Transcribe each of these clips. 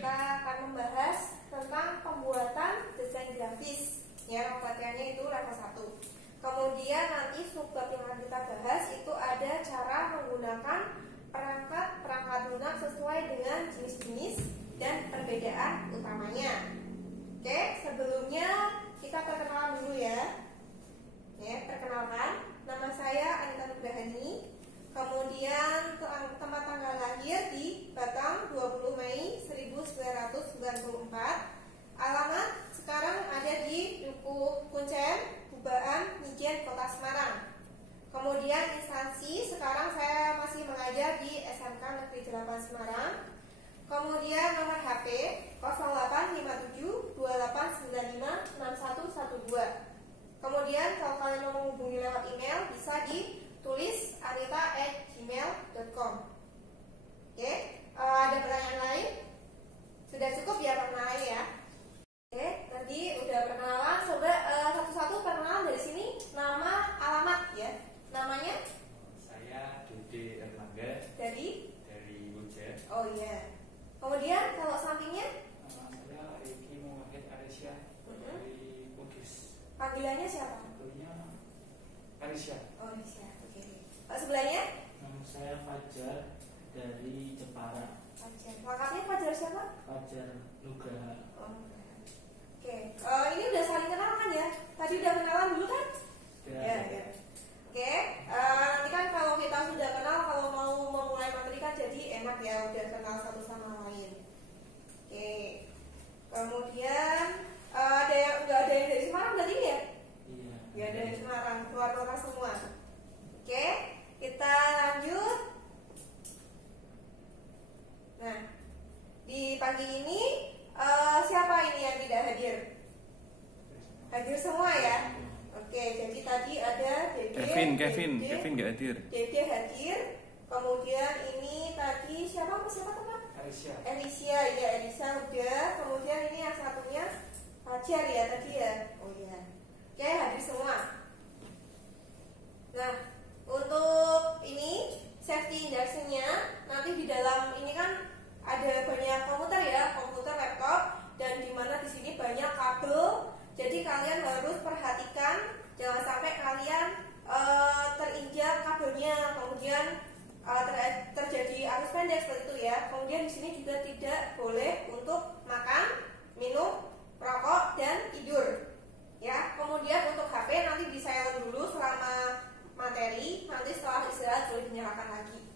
kita akan membahas tentang pembuatan desain grafis. Ya, materinya itu level 1. Kemudian nanti subbab yang akan kita bahas itu ada cara menggunakan perangkat lunak sesuai dengan jenis-jenis dan perbedaan utamanya. Oke, sebelumnya kita perkenalan dulu ya. Perkenalkan, nama saya Anita Nugrahani. Kemudian tempat tanggal lahir di Batang 20 Mei 1994. Alamat sekarang ada di Dukuh Kuncen, Bubaan, Mijen, Kota Semarang. Kemudian instansi sekarang saya masih mengajar di SMK Negeri 8 Semarang. Kemudian nomor HP 0857 2895 6112. Kemudian kalau kalian mau menghubungi lewat email bisa ditulis anita@gmail.com. Oke, ada pertanyaan lain? Sudah cukup ya perkenalan ya? Oke, nanti udah perkenalan, coba satu-satu perkenalan dari sini, nama, alamat ya. Namanya? Saya Dede Erlangga Dari Ujen. Oh iya. Kemudian kalau sampingnya? Saya Eki Muhammad Arisya dari Bugis. Panggilannya siapa? Panggilannya Arisya. Oh Arisya, oke. Kalau sebelahnya? Nama saya Fajar dari Jepara. Fajar. Lengkapnya Fajar siapa? Fajar Nugraha. Oh, oke. Ini udah saling kenal kan ya? Tadi udah kenalan dulu kan? Ya. Oke. Nanti kan kalau kita sudah kenal, kalau mau memulai materi kan jadi enak ya, udah kenal satu sama lain. Oke. Kemudian nggak ada yang dari Semarang berarti ya? Iya. Nggak ada dari Semarang, keluar kota semua. Oke, kita lanjut. Nah, di pagi ini siapa ini yang tidak hadir? Hadir semua ya? Oke, jadi tadi ada Dede, Kevin nggak hadir. Dede hadir. Kemudian ini tadi siapa teman? Arisya. Elisa udah. Kemudian ini yang satunya Fajar ya tadi ya. Oh iya. Oke, hadir semua. Nah, untuk ini safety induction-nya nanti di dalam ini kan ada banyak komputer ya, komputer, laptop, dan di mana di sini banyak kabel. Jadi kalian harus perhatikan jangan sampai kalian terinjak kabelnya, kemudian terjadi arus pendek seperti itu ya. Kemudian di sini juga tidak boleh untuk makan, minum, rokok, dan tidur. Ya, kemudian untuk HP nanti di silent dulu selama materi, nanti setelah istirahat boleh dinyalakan lagi.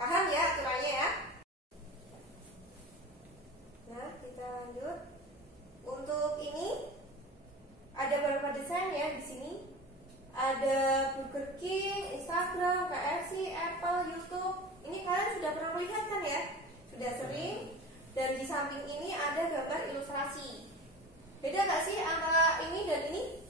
Paham ya aturannya ya? Nah, kita lanjut. Untuk ini ada beberapa desain ya di sini. Ada Burger King, Instagram, KFC, Apple, YouTube. Ini kalian sudah pernah melihat kan ya? Sudah sering. Dan di samping ini ada gambar ilustrasi. Beda nggak sih antara ini dan ini?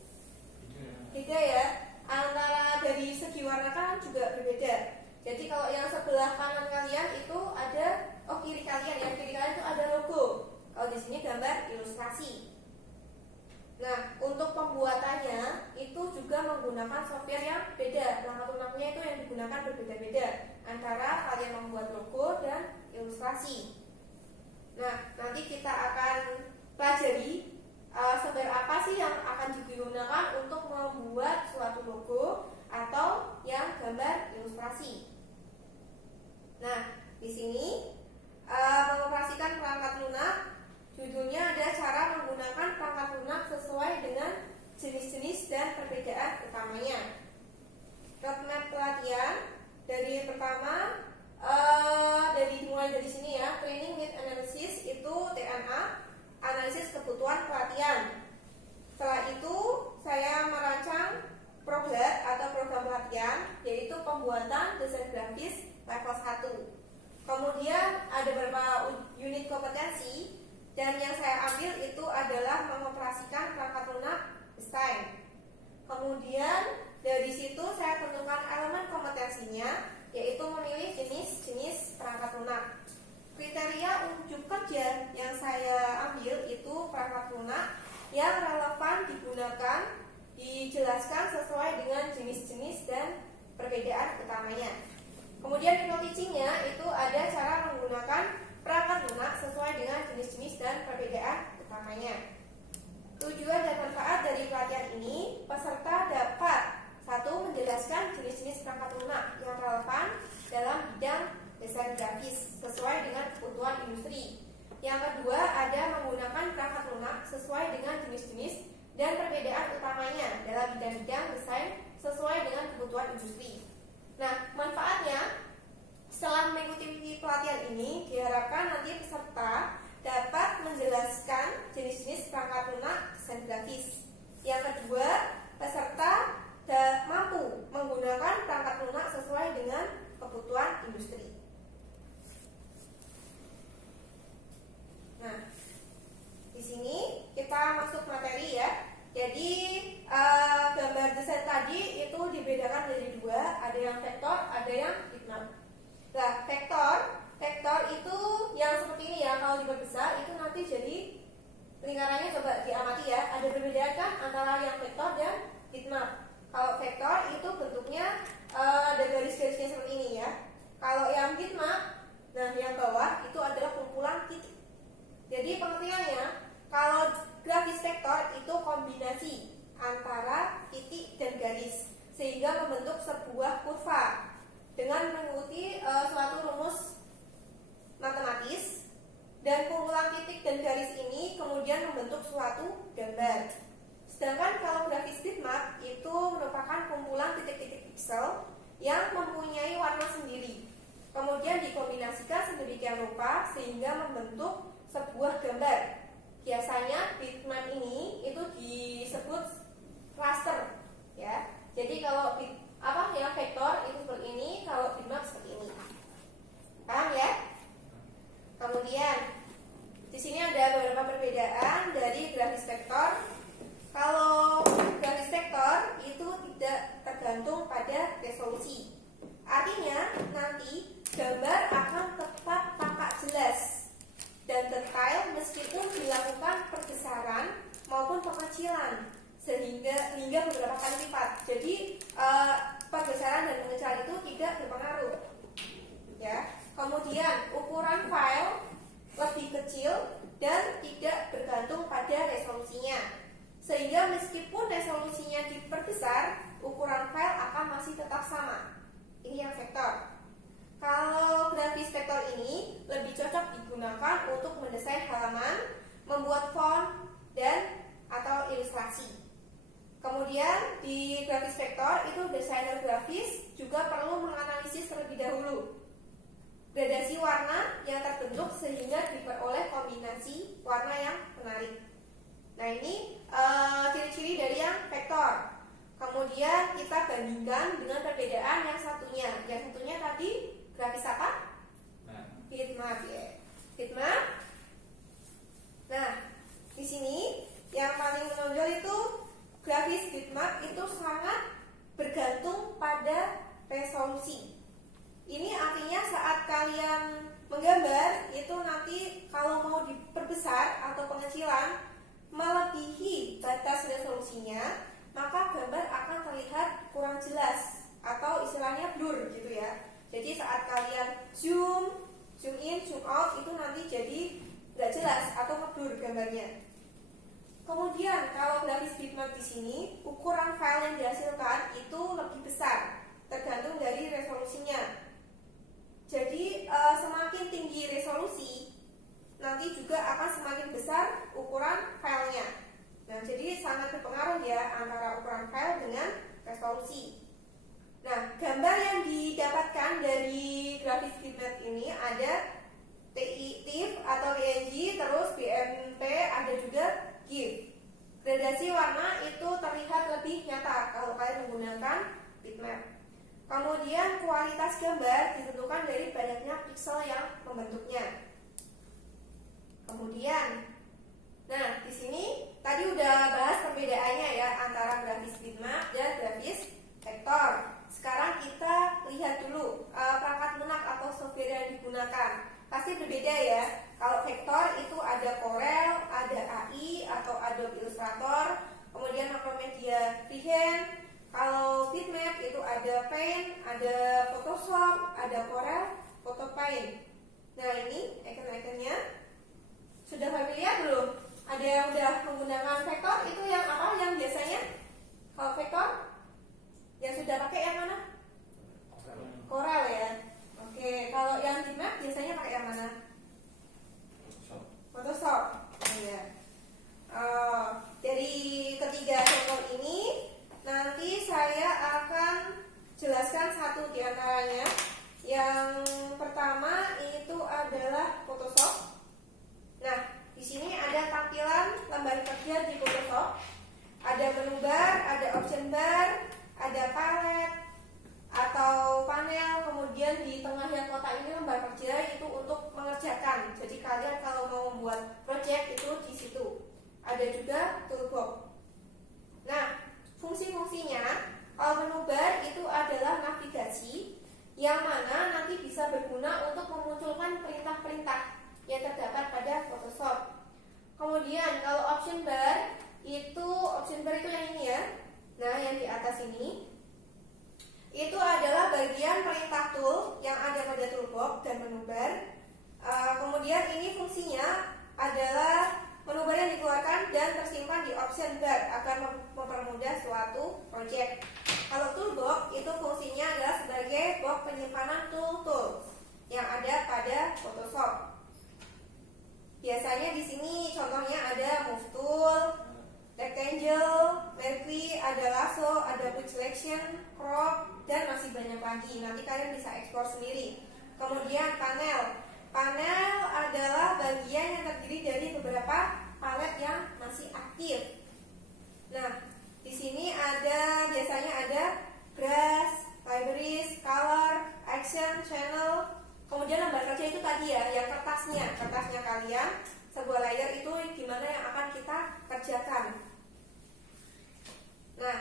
Beda ya. Antara dari segi warna kan juga berbeda. Jadi kalau yang sebelah kanan kalian itu ada, kiri kalian ya, kiri kalian itu ada logo. Kalau di sini gambar ilustrasi. Nah, untuk pembuatannya itu juga menggunakan software yang beda. Perangkat lunaknya itu yang digunakan berbeda-beda antara kalian membuat logo dan ilustrasi. Nah, nanti kita akan pelajari software apa sih yang akan digunakan untuk membuat suatu logo atau yang gambar ilustrasi. Nah, di sini mengoperasikan perangkat lunak. Judulnya ada cara menggunakan perangkat lunak sesuai dengan jenis-jenis dan perbedaan utamanya. Roadmap pelatihan dari pertama mulai dari sini ya, Training with Analysis itu TNA, analisis kebutuhan pelatihan. Setelah itu saya merancang program atau program pelatihan yaitu pembuatan desain grafis level 1. Kemudian ada beberapa unit kompetensi. Dan yang saya ambil itu adalah mengoperasikan perangkat lunak desain. Kemudian dari situ saya tentukan elemen kompetensinya, yaitu memilih jenis-jenis perangkat lunak. Kriteria unjuk kerja yang saya ambil itu perangkat lunak yang relevan digunakan, dijelaskan sesuai dengan jenis-jenis dan perbedaan utamanya. Kemudian info teachingnya itu ada cara menggunakan perangkat lunak sesuai dengan Yang kedua, ada menggunakan perangkat lunak sesuai dengan jenis-jenis dan perbedaan utamanya dalam bidang-bidang desain sesuai dengan kebutuhan industri. Nah, manfaatnya setelah mengikuti pelatihan ini diharapkan nanti peserta dapat menjelaskan jenis-jenis perangkat lunak desain grafis. Yang kedua, peserta mampu menggunakan perangkat lunak sesuai dengan kebutuhan industri. Nah, di sini kita masuk materi ya. Jadi gambar desain tadi itu dibedakan menjadi dua, ada yang vektor, ada yang bitmap. Nah, vektor itu yang seperti ini ya. Kalau diperbesar itu nanti jadi lingkarannya, coba diamati ya. Ada perbedaan kan antara yang vektor dan bitmap. Kalau vektor itu bentuknya ada garis-garisnya seperti ini ya. Kalau yang bitmap, nah yang bawah itu adalah kumpulan titik. Jadi pengertiannya, kalau grafis vektor itu kombinasi antara titik dan garis sehingga membentuk sebuah kurva dengan mengikuti suatu rumus matematis, dan kumpulan titik dan garis ini kemudian membentuk suatu gambar. Sedangkan kalau grafis bitmap itu merupakan kumpulan titik-titik piksel yang mempunyai warna sendiri, kemudian dikombinasikan sedemikian rupa sehingga membentuk sebuah gambar. Biasanya bitmap ini itu disebut raster ya. Jadi kalau yang vektor itu seperti ini, kalau bitmap seperti ini. Paham ya? Kemudian di sini ada beberapa perbedaan dari grafis vektor. Kalau grafis vektor itu tidak tergantung pada resolusi. Artinya nanti gambar akan tetap tampak jelas dan detail meskipun dilakukan perbesaran maupun pengecilan hingga beberapa kali lipat. Jadi perbesaran dan pengecilan itu tidak berpengaruh. Ya. Kemudian ukuran file lebih kecil dan tidak bergantung pada resolusinya. Sehingga meskipun resolusinya diperbesar, ukuran file akan masih tetap sama. Ini yang vektor. Kalau grafis vektor ini lebih cocok digunakan untuk mendesain halaman, membuat font dan atau ilustrasi. Kemudian di grafis vektor itu desainer grafis juga perlu menganalisis terlebih dahulu gradasi warna yang terbentuk sehingga diperoleh kombinasi warna yang menarik. Nah, ini ciri-ciri dari yang vektor. Kemudian kita bandingkan dengan perbedaan yang satunya. Yang satunya tadi grafis apa? Bitmap ya. Bitmap. Nah, di sini yang paling menonjol itu grafis bitmap itu sangat bergantung pada resolusi. Ini artinya saat kalian menggambar itu nanti kalau mau diperbesar atau pengecilan melebihi batas resolusinya, maka gambar akan terlihat kurang jelas atau istilahnya blur gitu ya. Jadi saat kalian zoom in, zoom out itu nanti jadi nggak jelas atau ngeblur gambarnya. Kemudian kalau grafis bitmap di sini ukuran file yang dihasilkan itu lebih besar tergantung dari resolusinya. Jadi semakin tinggi resolusi nanti juga akan semakin besar ukuran filenya. Nah, jadi sangat berpengaruh ya antara ukuran file dengan resolusi. Nah, gambar yang didapatkan dari grafis bitmap ini ada TIFF atau PNG, terus BMP, ada juga GIF. Gradasi warna itu terlihat lebih nyata kalau kalian menggunakan bitmap. Kemudian kualitas gambar ditentukan dari banyaknya piksel yang membentuknya. Kemudian, nah di sini tadi udah bahas perbedaannya ya antara grafis bitmap dan grafis vektor. Sekarang kita lihat dulu perangkat lunak atau software yang digunakan. Pasti berbeda ya. Kalau vektor itu ada Corel, ada AI atau Adobe Illustrator, kemudian Macromedia Freehand. Kalau bitmap itu ada Paint, ada Photoshop, ada Corel, Photopaint. Nah, ini icon-iconnya sudah familiar belum? Ada yang udah menggunakan vektor itu yang apa? Yang biasanya kalau vektor yang sudah pakai yang mana? Corel ya. Oke, kalau yang bitmap biasanya pakai yang mana? kalian kalau mau membuat project itu di situ. Ada juga toolbox. Nah, fungsi-fungsinya kalau menu bar itu adalah navigasi yang mana nanti bisa berguna untuk memunculkan perintah-perintah yang terdapat pada Photoshop. Kemudian kalau option bar itu yang ini ya. Nah, yang di atas ini itu adalah bagian perintah tool yang ada pada toolbox dan menu bar. Kemudian ini fungsinya adalah menu bar yang dikeluarkan dan tersimpan di option bar agar mempermudah suatu project. Kalau toolbox itu fungsinya adalah sebagai box penyimpanan tool-tool yang ada pada Photoshop. Biasanya di sini contohnya ada move tool, rectangle, mercury, ada lasso, ada quick selection, crop, dan masih banyak lagi. Nanti kalian bisa ekspor sendiri. Kemudian panel. Panel adalah bagian yang terdiri dari beberapa palet yang masih aktif. Nah, di sini biasanya ada brush, libraries, color, action, channel. Kemudian lembar kerja itu tadi ya, yang kertasnya kalian, sebuah layer itu gimana yang akan kita kerjakan. Nah,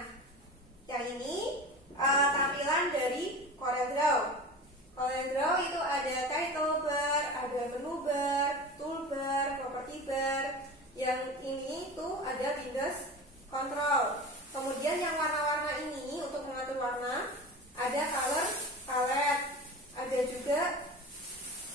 yang ini tampilan dari CorelDRAW. CorelDRAW itu ada title bar, ada menu bar, toolbar, property bar. Yang ini tuh ada Windows Control. Kemudian yang warna-warna ini untuk mengatur warna ada color palette, ada juga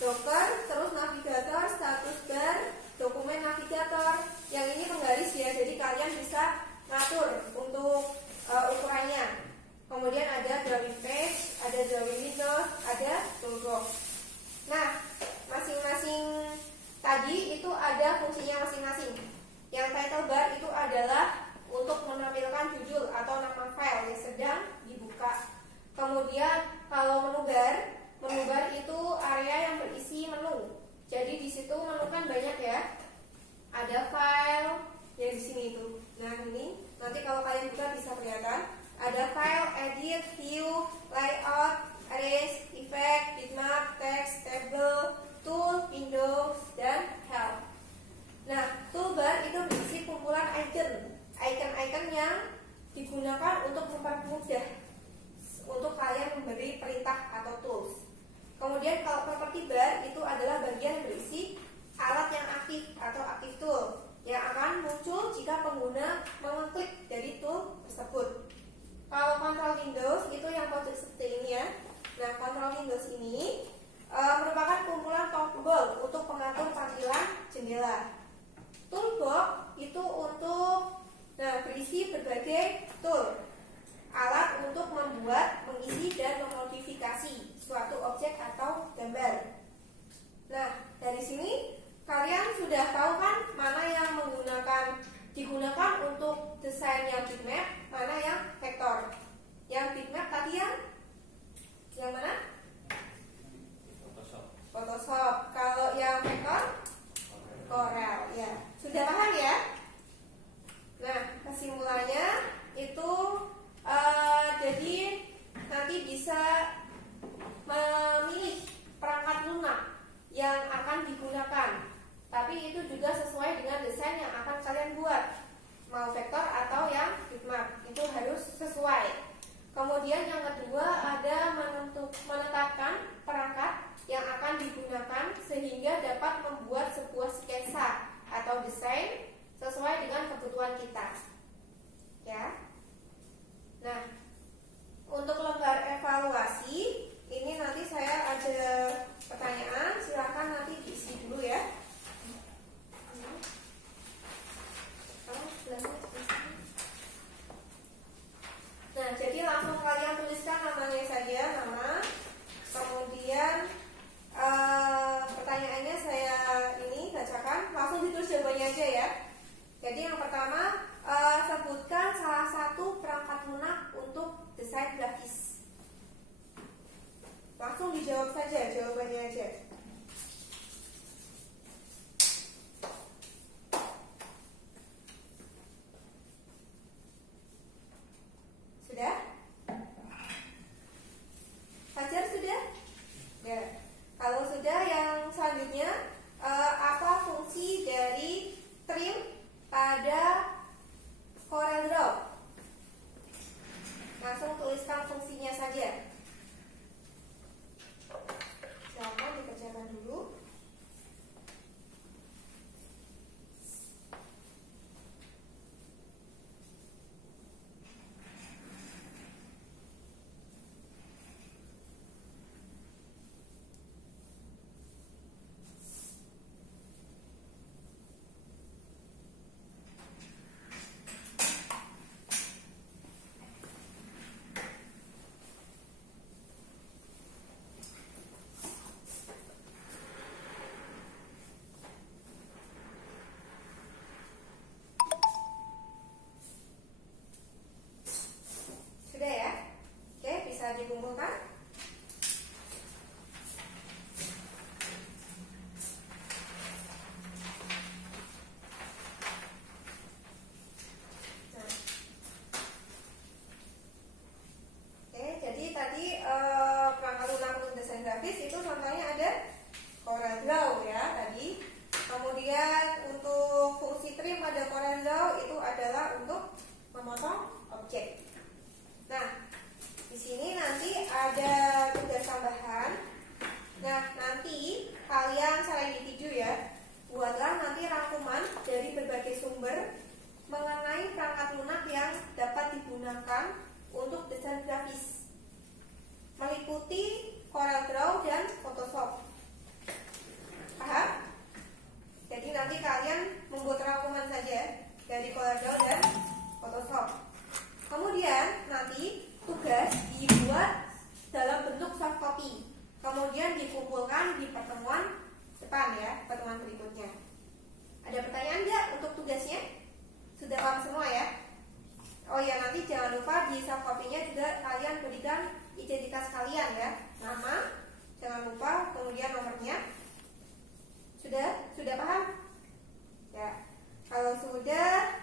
Docker, terus navigator, status bar, dokumen navigator. Yang ini penggaris ya, jadi kalian bisa ngatur untuk ukurannya. Kemudian ada drawing page, ada drawing windows, ada toolbox. Nah, masing-masing tadi itu ada fungsinya masing-masing. Yang title bar itu adalah untuk menampilkan judul atau nama file yang sedang dibuka. Kemudian kalau menu bar itu area yang berisi menu. Jadi di situ menu kan banyak ya. Ada file yang di sini itu. Nah, ini nanti kalau kalian buka bisa kelihatan. Ada file, edit, view, layout, arrange, effect, bitmap, text, table, tool, windows, dan help. Nah, toolbar itu berisi kumpulan icon yang digunakan untuk mempermudah untuk kalian memberi perintah atau tools. Kemudian kalau property bar itu adalah bagian yang berisi alat yang aktif atau active tool yang akan muncul jika pengguna mengeklik dari tool tersebut. Kalau control windows itu yang pojok seperti ini ya. Nah, control windows ini merupakan kumpulan tombol untuk mengatur tampilan jendela. Toolbox itu untuk berisi berbagai tool, alat untuk membuat, mengisi, dan memodifikasi suatu objek atau gambar. Nah, dari sini kalian sudah tahu kan mana yang digunakan untuk desain yang bitmap, mana yang vektor. Yang bitmap tadi yang mana? Photoshop. Kalau yang vektor Corel ya. Sudah paham ya? Nah, kesimpulannya itu jadi nanti bisa memilih perangkat lunak yang akan digunakan. Tapi itu juga sesuai dengan desain yang akan kalian buat. Mau vektor atau yang bitmap, itu harus sesuai. Kemudian yang kedua ada menetapkan perangkat yang akan digunakan sehingga dapat membuat sebuah sketsa atau desain sesuai dengan kebutuhan kita. Ya. Nah, untuk lembar evaluasi ini nanti saya ada pertanyaan, silakan nanti diisi dulu ya. Nah, jadi langsung kalian tuliskan namanya saja, nama. Kemudian pertanyaannya saya ini bacakan, langsung ditulis jawabannya aja ya. Jadi yang pertama, sebutkan salah satu perangkat lunak untuk desain grafis. Langsung dijawab saja jawabannya aja. Sudah? Fajar sudah? Ya. Kalau sudah, yang selanjutnya nanti kalian membuat rangkuman saja dari Corel dan Photoshop. Kemudian nanti tugas dibuat dalam bentuk soft copy. Kemudian dikumpulkan di pertemuan depan ya, pertemuan berikutnya. Ada pertanyaan nggak untuk tugasnya? Sudah paham semua ya? Oh ya, nanti jangan lupa di soft copy-nya juga kalian berikan identitas kalian ya. Nama, jangan lupa, kemudian nomornya. Sudah paham? Ya. Kalau sudah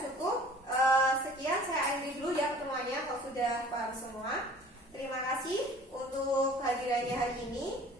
cukup. Sekian, saya akhiri dulu ya pertemuannya kalau sudah paham semua. Terima kasih untuk hadirannya hari ini.